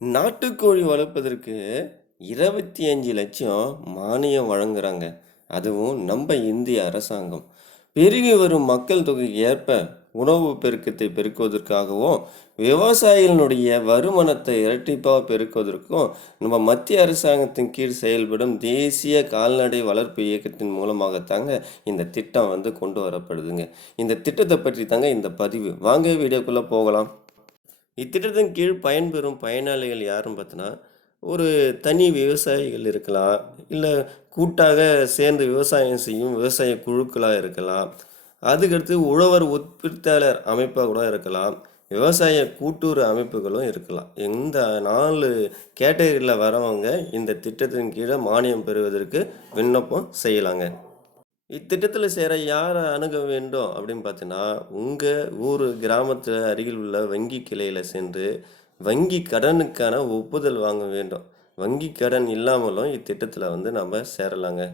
நாட்டுக்கோழி வளர்ப்பதற்கு 25,00,000 மானியம் வழங்குறாங்க. அதுவும் நம்ம இந்திய அரசாங்கம். பெருகி வரும் மக்கள் தொகைக்கு ஏற்ப உணவு பெருக்கத்தை பெருக்குவதற்காகவும், விவசாயிகளுடைய வருமானத்தை இரட்டிப்பாக பெருக்குவதற்கும் நம்ம மத்திய அரசாங்கத்தின் கீழ் செயல்படும் தேசிய கால்நடை வளர்ப்பு இயக்கத்தின் மூலமாகத்தாங்க இந்த திட்டம் கொண்டு வரப்படுதுங்க. இந்த திட்டத்தை பற்றி தாங்க இந்த பதிவு. வாங்க வீடியோக்குள்ளே போகலாம். இத்திட்டத்தின் கீழ் பயன்பெறும் பயனாளிகள் யாருன்னு பார்த்தோன்னா, ஒரு தனி விவசாயிகள் இருக்கலாம், இல்லை கூட்டாக சேர்ந்து விவசாயம் செய்யும் விவசாய குழுக்களாக இருக்கலாம், அதுக்கடுத்து உழவர் உற்பத்தியாளர் அமைப்பாக கூட இருக்கலாம், விவசாய கூட்டுறவு அமைப்புகளும் இருக்கலாம். இந்த 4 கேட்டகரியில் வரவங்க இந்த திட்டத்தின் கீழே மானியம் பெறுவதற்கு விண்ணப்பம் செய்யலாங்க. இத்திட்டத்தில் சேர யாரை அணுக வேண்டும் அப்படின்னு பார்த்தீங்கன்னா, உங்கள் ஊர் கிராமத்தில் அருகில் உள்ள வங்கி கிளையில் சென்று வங்கி கடனுக்கான ஒப்புதல் வாங்க வேண்டும். வங்கி கடன் இல்லாமலும் இத்திட்டத்தில் நம்ம சேரலாங்க.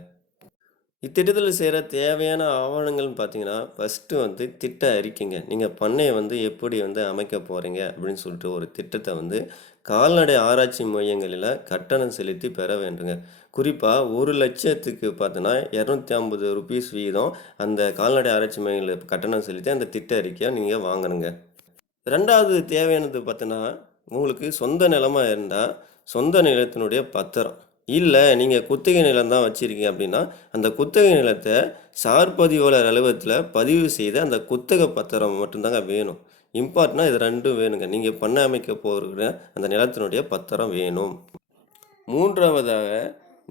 இத்திட்டத்தில் சேர தேவையான ஆவணங்கள்னு பார்த்தீங்கன்னா, ஃபஸ்ட்டு திட்ட அறிக்கைங்க. நீங்கள் பண்ணையை எப்படி அமைக்க போகிறீங்க அப்படின்னு சொல்லிட்டு ஒரு திட்டத்தை கால்நடை ஆராய்ச்சி மையங்களில் கட்டணம் செலுத்தி பெற வேண்டுங்க. குறிப்பாக 1,00,000க்கு பார்த்தோன்னா ₹250 வீதம் அந்த கால்நடை ஆராய்ச்சி மையங்களில் கட்டணம் செலுத்தி அந்த திட்ட அறிக்கையை நீங்கள் வாங்கணுங்க. 2வது தேவையானது பார்த்தோன்னா, உங்களுக்கு சொந்த நிலமாக இருந்தால் சொந்த நிலத்தினுடைய பத்திரம், இல்லை நீங்கள் குத்தகை நிலம் தான் வச்சுருக்கீங்க அப்படின்னா அந்த குத்தகை நிலத்தை சார்பதிவாளர் அலுவலகத்தில் பதிவு செய்த அந்த குத்தகை பத்திரம் மட்டும்தாங்க வேணும். இம்பார்ட்டனாக இது 2ம் வேணுங்க. நீங்கள் பண்ண அமைக்க போகிற அந்த நிலத்தினுடைய பத்திரம் வேணும். 3வதாக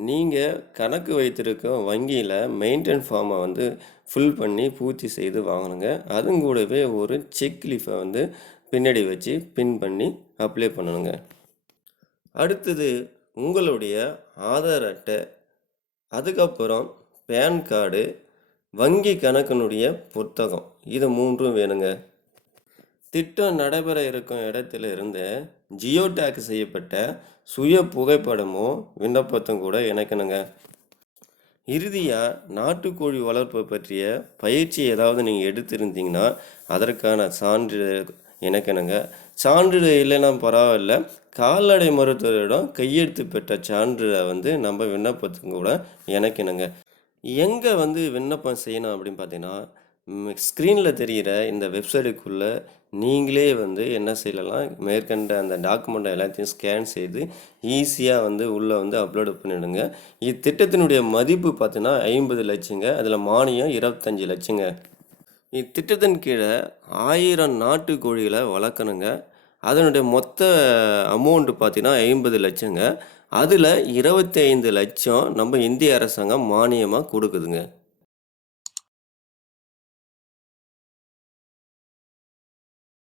நீங்கள் கணக்கு வைத்திருக்க வங்கியில் மெயின்டெனன்ஸ் ஃபார்மை ஃபில் பண்ணி பூர்த்தி செய்து வாங்கணுங்க. அதுவும் கூடவே ஒரு செக் லீஃபை பின்னாடி வச்சு பின் பண்ணி அப்ளை பண்ணணுங்க. அடுத்தது உங்களுடைய ஆதார் அட்டை, அதுக்கப்புறம் பேன் கார்டு, வங்கி கணக்கினுடைய புத்தகம், இது 3ம் வேணுங்க. திட்டம் நடைபெற இருக்கும் இடத்துல இருந்து ஜியோ டேக் செய்யப்பட்ட சுய புகைப்படமும் விண்ணப்பத்தும் கூட இணைக்கணுங்க. இறுதியாக நாட்டுக்கோழி வளர்ப்பு பற்றிய பயிற்சி ஏதாவது நீங்கள் எடுத்திருந்தீங்கன்னா அதற்கான சான்றிதழ் இணைக்கணுங்க. சான்றிதழ் இல்லைன்னா பரவாயில்ல, கால்நடை மருத்துவரிடம் கையெழுத்து பெற்ற சான்றிதழை நம்ம விண்ணப்பத்துக்கு கூட இணைக்கணுங்க. எங்கே விண்ணப்பம் செய்யணும் அப்படின்னு பார்த்தீங்கன்னா, ஸ்க்ரீனில் தெரிகிற இந்த வெப்சைட்டுக்குள்ளே நீங்களே என்ன செய்யலாம், மேற்கண்ட அந்த டாக்குமெண்ட்டை எல்லாத்தையும் ஸ்கேன் செய்து ஈஸியாக உள்ளே அப்லோடு பண்ணிவிடுங்க. இத்திட்டத்தினுடைய மதிப்பு பார்த்தீங்கன்னா 50 லட்சங்க. அதில் மானியம் 25 லட்சங்க. இத்திட்டத்தின் கீழே 1000 நாட்டுக்கோழிகளை வளர்க்கணுங்க. அதனுடைய மொத்த அமௌண்ட்டு பார்த்தீங்கன்னா 50 லட்சங்க. அதில் 25 லட்சம் நம்ம இந்திய அரசாங்கம் மானியமாக கொடுக்குதுங்க.